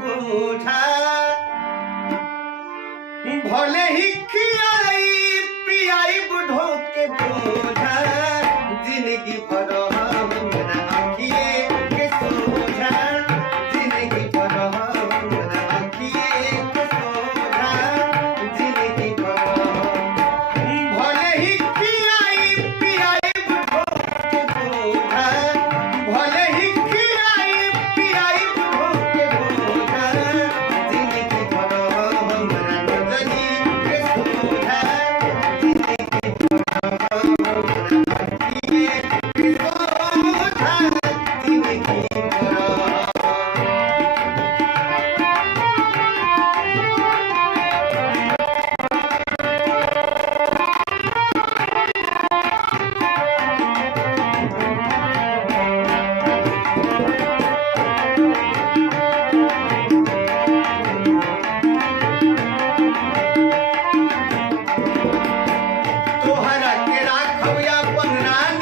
बूढ़ा भले ही खियाई पियाई बुढ़ो के बूढ़ा जिंदगी भर हमरा आँखिए के सोझा जिंदगी भर हमरा आँखिए के सोझा जिंदगी भर भले ही खियाई पियाई बुढ़ो के बूढ़ा भले ही खियाई पियाई बुढ़ो के बूढ़ा जिंदगी भर हमरा नजरी के सोझा जिंदगी भर हमरा आँखिए के सोझा जिंदगी भर तोहरा के राखब अपन रानी